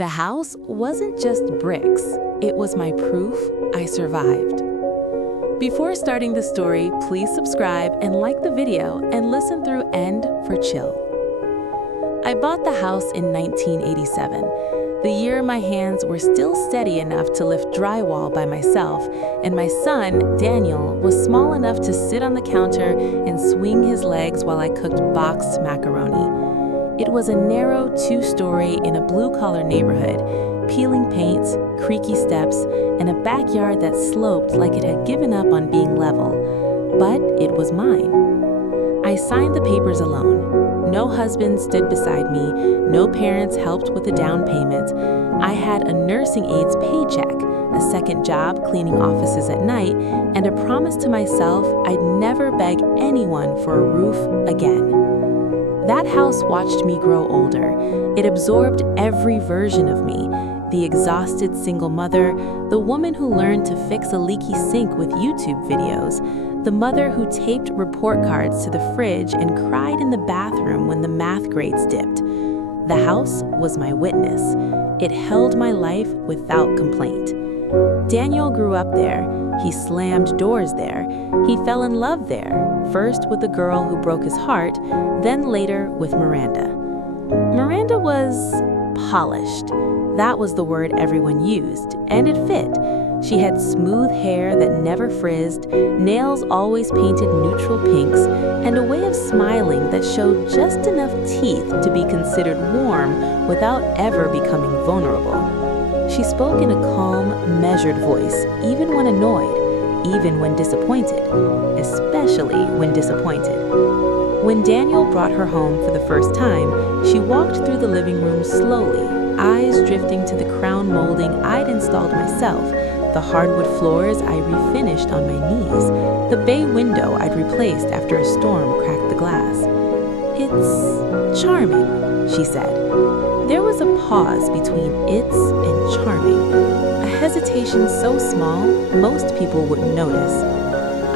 The house wasn't just bricks, it was my proof I survived. Before starting the story, please subscribe and like the video and listen through end for chill. I bought the house in 1987, the year my hands were still steady enough to lift drywall by myself, and my son, Daniel, was small enough to sit on the counter and swing his legs while I cooked boxed macaroni. It was a narrow two-story in a blue-collar neighborhood, peeling paint, creaky steps, and a backyard that sloped like it had given up on being level. But it was mine. I signed the papers alone. No husband stood beside me, no parents helped with the down payment. I had a nursing aid's paycheck, a second job cleaning offices at night, and a promise to myself I'd never beg anyone for a roof again. That house watched me grow older. It absorbed every version of me. The exhausted single mother, the woman who learned to fix a leaky sink with YouTube videos, the mother who taped report cards to the fridge and cried in the bathroom when the math grades dipped. The house was my witness. It held my life without complaint. Daniel grew up there. He slammed doors there. He fell in love there, first with the girl who broke his heart, then later with Miranda. Miranda was polished. That was the word everyone used, and it fit. She had smooth hair that never frizzed, nails always painted neutral pinks, and a way of smiling that showed just enough teeth to be considered warm without ever becoming vulnerable. She spoke in a calm, measured voice, even when annoyed, even when disappointed, especially when disappointed. When Daniel brought her home for the first time, she walked through the living room slowly, eyes drifting to the crown molding I'd installed myself, the hardwood floors I refinished on my knees, the bay window I'd replaced after a storm cracked the glass. "It's charming," she said. There was a pause between "it's" and "charming," a hesitation so small most people wouldn't notice.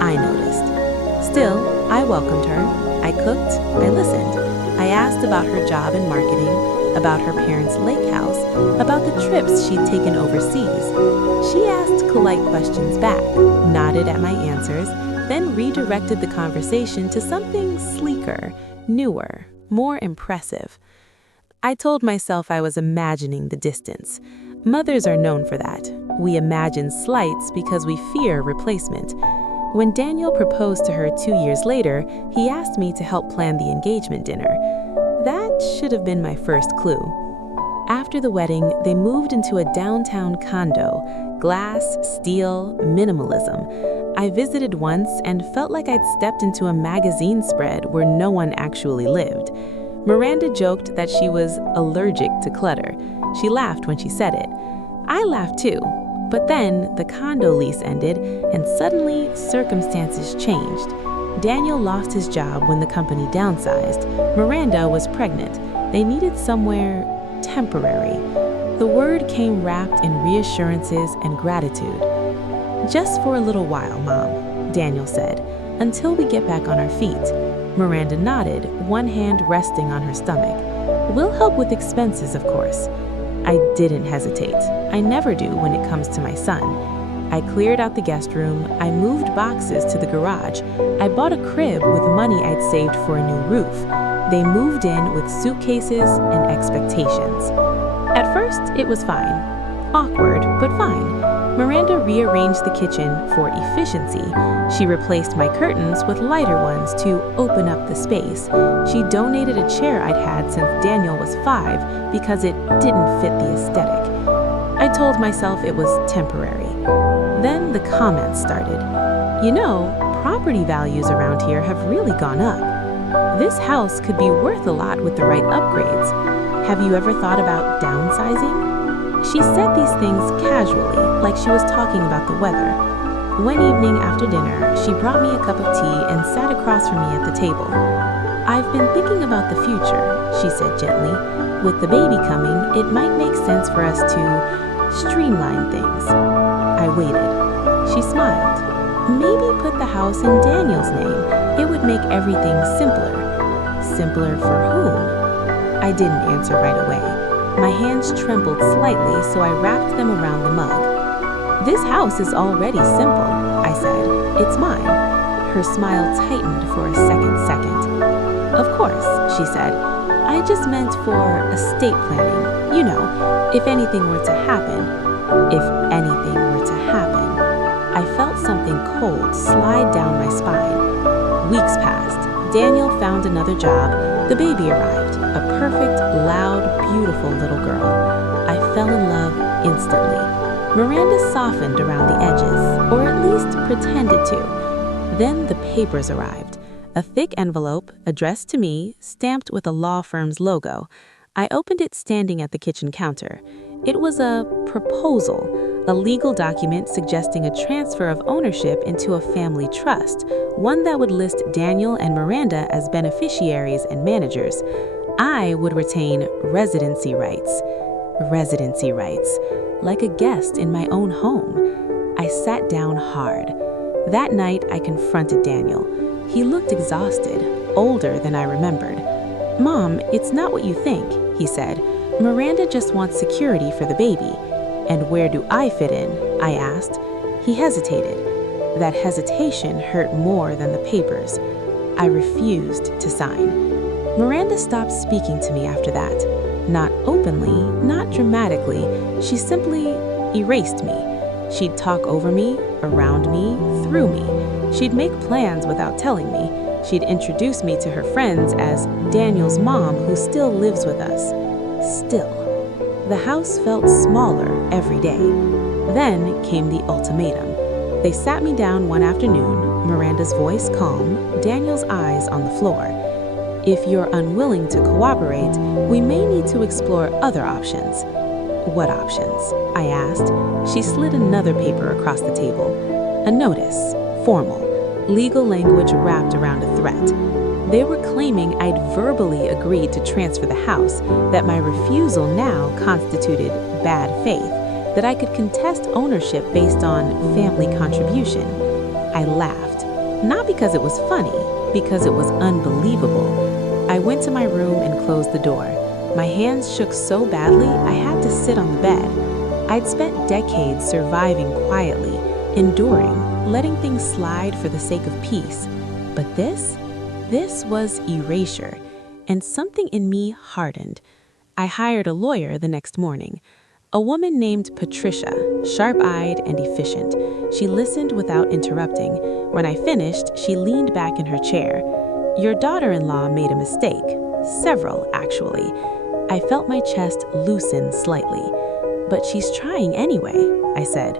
I noticed. Still, I welcomed her. I cooked, I listened. I asked about her job in marketing, about her parents' lake house, about the trips she'd taken overseas. She asked polite questions back, nodded at my answers, then redirected the conversation to something sleeker, newer, more impressive. I told myself I was imagining the distance. Mothers are known for that. We imagine slights because we fear replacement. When Daniel proposed to her 2 years later, he asked me to help plan the engagement dinner. That should have been my first clue. After the wedding, they moved into a downtown condo. Glass, steel, minimalism. I visited once and felt like I'd stepped into a magazine spread where no one actually lived. Miranda joked that she was allergic to clutter. She laughed when she said it. I laughed too. But then the condo lease ended, and suddenly circumstances changed. Daniel lost his job when the company downsized. Miranda was pregnant. They needed somewhere temporary. The word came wrapped in reassurances and gratitude. "Just for a little while, Mom," Daniel said, "until we get back on our feet." Miranda nodded, one hand resting on her stomach. "We'll help with expenses, of course." I didn't hesitate. I never do when it comes to my son. I cleared out the guest room. I moved boxes to the garage. I bought a crib with money I'd saved for a new roof. They moved in with suitcases and expectations. At first, it was fine. Awkward, but fine. Miranda rearranged the kitchen for efficiency. She replaced my curtains with lighter ones to open up the space. She donated a chair I'd had since Daniel was 5 because it didn't fit the aesthetic. I told myself it was temporary. Then the comments started. "You know, property values around here have really gone up. This house could be worth a lot with the right upgrades. Have you ever thought about downsizing?" She said these things casually, like she was talking about the weather. One evening after dinner, she brought me a cup of tea and sat across from me at the table. "I've been thinking about the future," she said gently. "With the baby coming, it might make sense for us to streamline things." I waited. She smiled. "Maybe put the house in Daniel's name. It would make everything simpler." Simpler for whom? I didn't answer right away. My hands trembled slightly, so I wrapped them around the mug. "This house is already simple," I said. "It's mine." Her smile tightened for a second. "Of course," she said. "I just meant for estate planning. You know, if anything were to happen." If anything were to happen. I felt something cold slide down my spine. Weeks passed. Daniel found another job. The baby arrived. A perfect, loud, beautiful little girl. I fell in love instantly. Miranda softened around the edges, or at least pretended to. Then the papers arrived. A thick envelope, addressed to me, stamped with a law firm's logo. I opened it standing at the kitchen counter. It was a proposal, a legal document suggesting a transfer of ownership into a family trust, one that would list Daniel and Miranda as beneficiaries and managers. I would retain residency rights. Residency rights, like a guest in my own home. I sat down hard. That night, I confronted Daniel. He looked exhausted, older than I remembered. "Mom, it's not what you think," he said. "Miranda just wants security for the baby." "And where do I fit in?" I asked. He hesitated. That hesitation hurt more than the papers. I refused to sign. Miranda stopped speaking to me after that. Not openly, not dramatically. She simply erased me. She'd talk over me, around me, through me. She'd make plans without telling me. She'd introduce me to her friends as Daniel's mom, who still lives with us. Still. The house felt smaller every day. Then came the ultimatum. They sat me down one afternoon, Miranda's voice calm, Daniel's eyes on the floor. "If you're unwilling to cooperate, we may need to explore other options." "What options?" I asked. She slid another paper across the table. A notice, formal, legal language wrapped around a threat. They were claiming I'd verbally agreed to transfer the house, that my refusal now constituted bad faith, that I could contest ownership based on family contribution. I laughed, not because it was funny, because it was unbelievable. I went to my room and closed the door. My hands shook so badly I had to sit on the bed. I'd spent decades surviving quietly, enduring, letting things slide for the sake of peace. But this was erasure, and something in me hardened. I hired a lawyer the next morning. A woman named Patricia, sharp-eyed and efficient. She listened without interrupting. When I finished, she leaned back in her chair. "Your daughter-in-law made a mistake. Several, actually." I felt my chest loosen slightly. "But she's trying anyway," I said.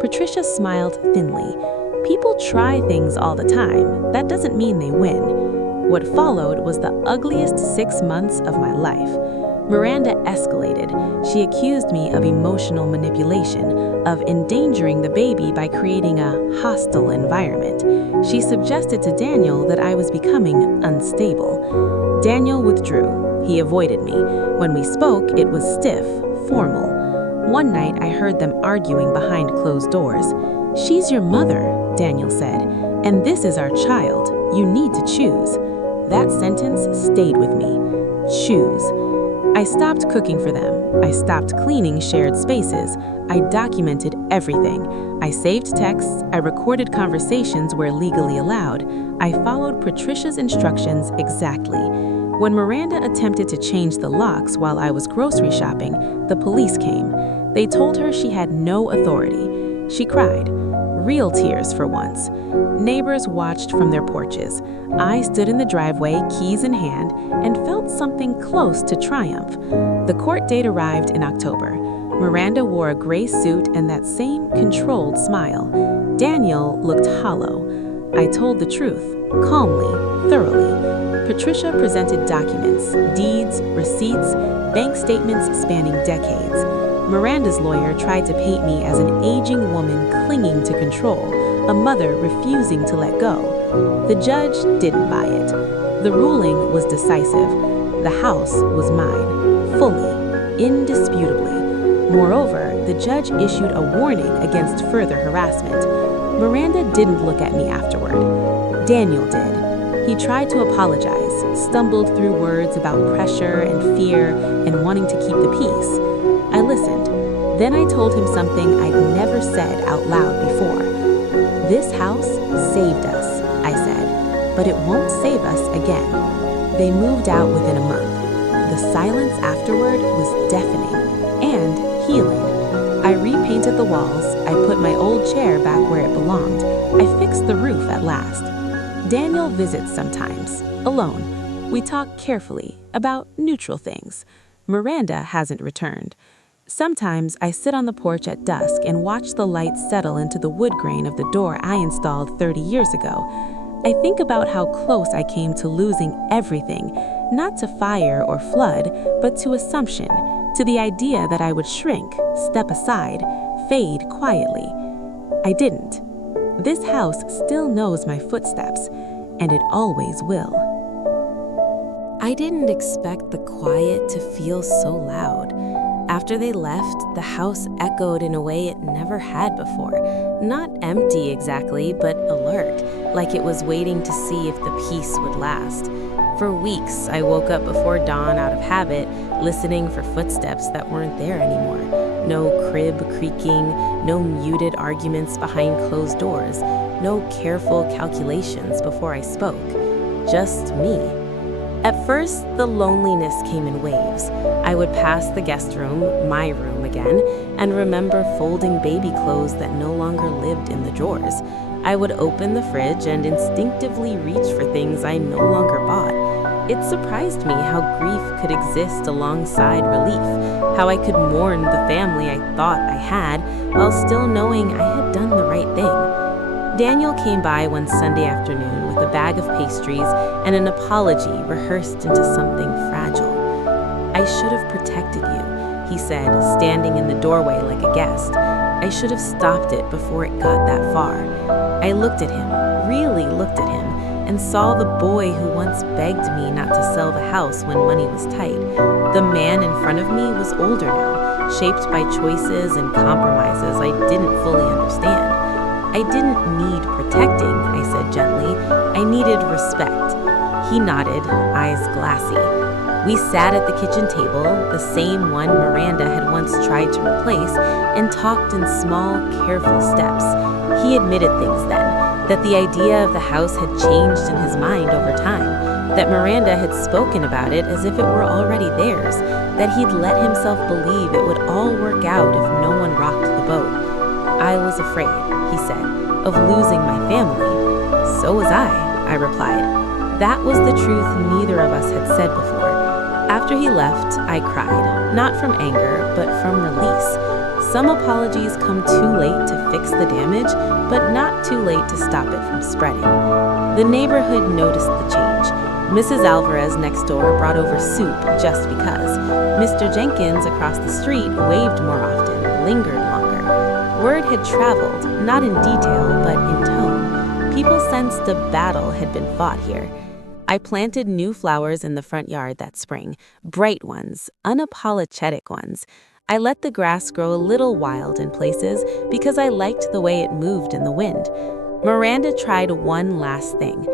Patricia smiled thinly. "People try things all the time. That doesn't mean they win." What followed was the ugliest 6 months of my life. Miranda escalated. She accused me of emotional manipulation, of endangering the baby by creating a hostile environment. She suggested to Daniel that I was becoming unstable. Daniel withdrew. He avoided me. When we spoke, it was stiff, formal. One night, I heard them arguing behind closed doors. "She's your mother," Daniel said, "and this is our child. You need to choose." That sentence stayed with me. Choose. I stopped cooking for them. I stopped cleaning shared spaces. I documented everything. I saved texts. I recorded conversations where legally allowed. I followed Patricia's instructions exactly. When Miranda attempted to change the locks while I was grocery shopping, the police came. They told her she had no authority. She cried. Real tears for once. Neighbors watched from their porches. I stood in the driveway, keys in hand, and felt something close to triumph. The court date arrived in October. Miranda wore a gray suit and that same controlled smile. Daniel looked hollow. I told the truth, calmly, thoroughly. Patricia presented documents, deeds, receipts, bank statements spanning decades. Miranda's lawyer tried to paint me as an aging woman clinging to control, a mother refusing to let go. The judge didn't buy it. The ruling was decisive. The house was mine, fully, indisputably. Moreover, the judge issued a warning against further harassment. Miranda didn't look at me afterward. Daniel did. He tried to apologize, stumbled through words about pressure and fear and wanting to keep the peace. I listened. Then I told him something I'd never said out loud before. "This house saved us," I said, "but it won't save us again." They moved out within a month. The silence afterward was deafening and healing. I repainted the walls, I put my old chair back where it belonged, I fixed the roof at last. Daniel visits sometimes, alone. We talk carefully about neutral things. Miranda hasn't returned. Sometimes I sit on the porch at dusk and watch the light settle into the wood grain of the door I installed 30 years ago. I think about how close I came to losing everything, not to fire or flood, but to assumption, to the idea that I would shrink, step aside, fade quietly. I didn't. This house still knows my footsteps, and it always will. I didn't expect the quiet to feel so loud. After they left, the house echoed in a way it never had before. Not empty exactly, but alert, like it was waiting to see if the peace would last. For weeks, I woke up before dawn out of habit, listening for footsteps that weren't there anymore. No crib creaking, no muted arguments behind closed doors, no careful calculations before I spoke. Just me. At first, the loneliness came in waves. I would pass the guest room, my room again, and remember folding baby clothes that no longer lived in the drawers. I would open the fridge and instinctively reach for things I no longer bought. It surprised me how grief could exist alongside relief, how I could mourn the family I thought I had while still knowing I had done the right thing. Daniel came by one Sunday afternoon with a bag of pastries and an apology rehearsed into something fragile. "I should have protected you," he said, standing in the doorway like a guest. "I should have stopped it before it got that far." I looked at him, really looked at him, and saw the boy who once begged me not to sell the house when money was tight. The man in front of me was older now, shaped by choices and compromises I didn't fully understand. "I didn't need protecting," I said gently. "I needed respect." He nodded, eyes glassy. We sat at the kitchen table, the same one Miranda had once tried to replace, and talked in small, careful steps. He admitted things then, that the idea of the house had changed in his mind over time, that Miranda had spoken about it as if it were already theirs, that he'd let himself believe it would all work out if no one rocked the boat. "I was afraid," he said, "of losing my family." "So was I replied. That was the truth neither of us had said before. After he left, I cried, not from anger, but from release. Some apologies come too late to fix the damage, but not too late to stop it from spreading. The neighborhood noticed the change. Mrs. Alvarez next door brought over soup just because. Mr. Jenkins across the street waved more often, lingered longer. Word had traveled, not in detail, but in tone. People sensed a battle had been fought here. I planted new flowers in the front yard that spring, bright ones, unapologetic ones. I let the grass grow a little wild in places because I liked the way it moved in the wind. Miranda tried one last thing.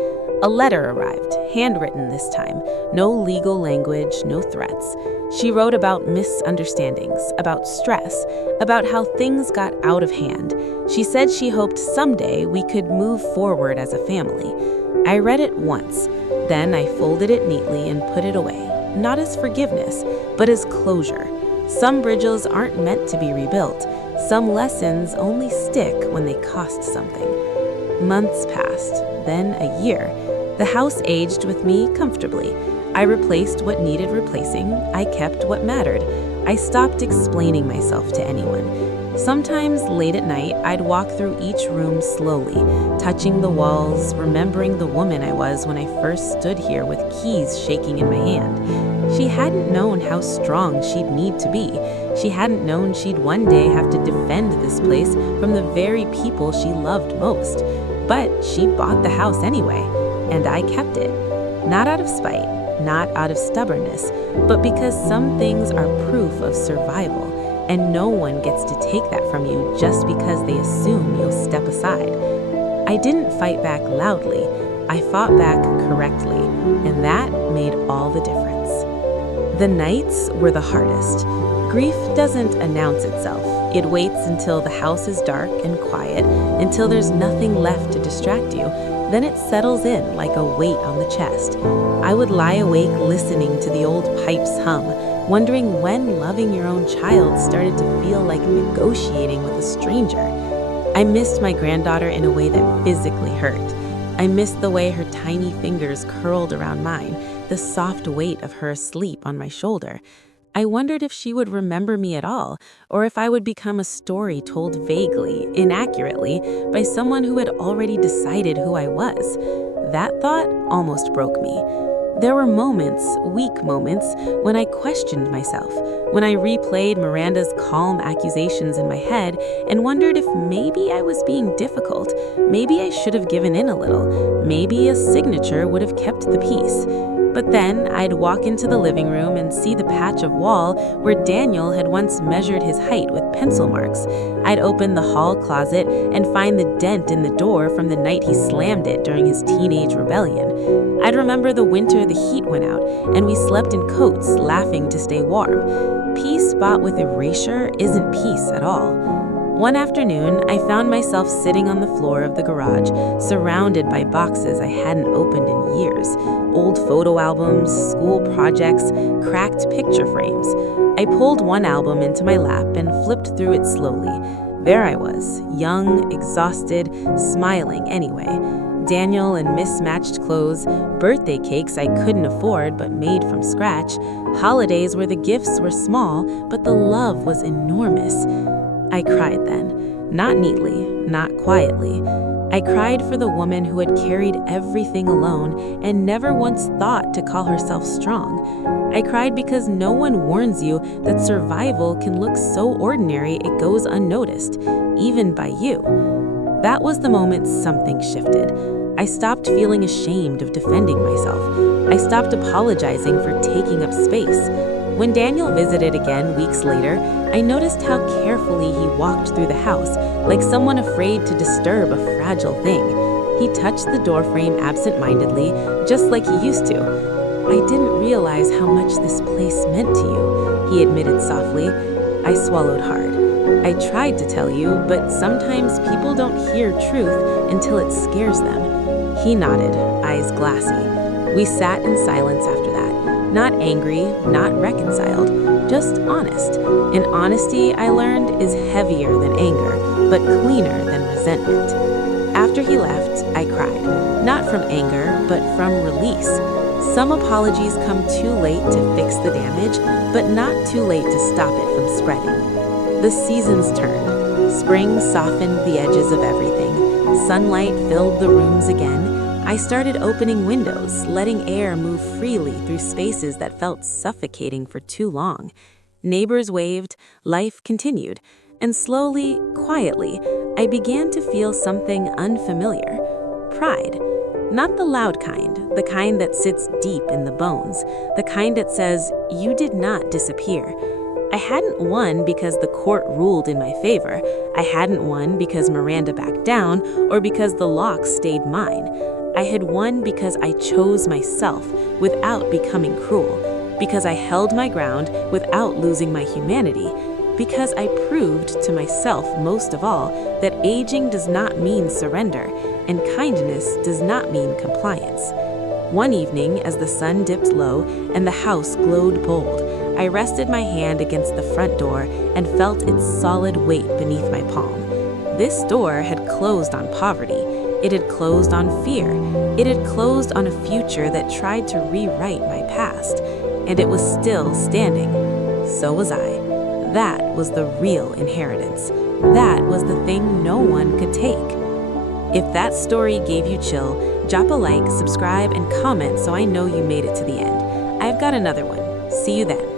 A letter arrived, handwritten this time. No legal language, no threats. She wrote about misunderstandings, about stress, about how things got out of hand. She said she hoped someday we could move forward as a family. I read it once. Then I folded it neatly and put it away, not as forgiveness, but as closure. Some bridges aren't meant to be rebuilt. Some lessons only stick when they cost something. Months passed, then a year. The house aged with me comfortably. I replaced what needed replacing. I kept what mattered. I stopped explaining myself to anyone. Sometimes late at night, I'd walk through each room slowly, touching the walls, remembering the woman I was when I first stood here with keys shaking in my hand. She hadn't known how strong she'd need to be. She hadn't known she'd one day have to defend this place from the very people she loved most. But she bought the house anyway, and I kept it. Not out of spite, not out of stubbornness, but because some things are proof of survival. And no one gets to take that from you just because they assume you'll step aside. I didn't fight back loudly. I fought back correctly, and that made all the difference. The nights were the hardest. Grief doesn't announce itself. It waits until the house is dark and quiet, until there's nothing left to distract you. Then it settles in like a weight on the chest. I would lie awake listening to the old pipes hum, wondering when loving your own child started to feel like negotiating with a stranger. I missed my granddaughter in a way that physically hurt. I missed the way her tiny fingers curled around mine, the soft weight of her asleep on my shoulder. I wondered if she would remember me at all, or if I would become a story told vaguely, inaccurately, by someone who had already decided who I was. That thought almost broke me. There were moments, weak moments, when I questioned myself, when I replayed Miranda's calm accusations in my head and wondered if maybe I was being difficult, maybe I should have given in a little, maybe a signature would have kept the peace. But then I'd walk into the living room and see the patch of wall where Daniel had once measured his height with pencil marks. I'd open the hall closet and find the dent in the door from the night he slammed it during his teenage rebellion. I'd remember the winter the heat went out and we slept in coats, laughing to stay warm. Peace bought with erasure isn't peace at all. One afternoon, I found myself sitting on the floor of the garage, surrounded by boxes I hadn't opened in years. Old photo albums, school projects, cracked picture frames. I pulled one album into my lap and flipped through it slowly. There I was, young, exhausted, smiling anyway. Daniel in mismatched clothes, birthday cakes I couldn't afford but made from scratch, holidays where the gifts were small but the love was enormous. I cried then, not neatly, not quietly. I cried for the woman who had carried everything alone and never once thought to call herself strong. I cried because no one warns you that survival can look so ordinary it goes unnoticed, even by you. That was the moment something shifted. I stopped feeling ashamed of defending myself. I stopped apologizing for taking up space. When Daniel visited again weeks later, I noticed how carefully he walked through the house, like someone afraid to disturb a fragile thing. He touched the doorframe absent-mindedly, just like he used to. "I didn't realize how much this place meant to you," he admitted softly. I swallowed hard. "I tried to tell you, but sometimes people don't hear truth until it scares them." He nodded, eyes glassy. We sat in silence after that. Not angry, not reconciled, just honest. And honesty, I learned, is heavier than anger, but cleaner than resentment. After he left, I cried, not from anger, but from release. Some apologies come too late to fix the damage, but not too late to stop it from spreading. The seasons turned. Spring softened the edges of everything. Sunlight filled the rooms again. I started opening windows, letting air move freely through spaces that felt suffocating for too long. Neighbors waved, life continued, and slowly, quietly, I began to feel something unfamiliar. Pride. Not the loud the kind that sits deep in the bones, the kind that says, "You did not disappear." I hadn't won because the court ruled in my favor. I hadn't won because Miranda backed down or because the locks stayed mine. I had won because I chose myself without becoming cruel, because I held my ground without losing my humanity, because I proved to myself, most of all, that aging does not mean surrender, and kindness does not mean compliance. One evening, as the sun dipped low and the house glowed bold, I rested my hand against the front door and felt its solid weight beneath my palm. This door had closed on poverty. It had closed on fear. It had closed on a future that tried to rewrite my past. And it was still standing. So was I. That was the real inheritance. That was the thing no one could take. If that story gave you chill, drop a like, subscribe, and comment so I know you made it to the end. I've got another one. See you then.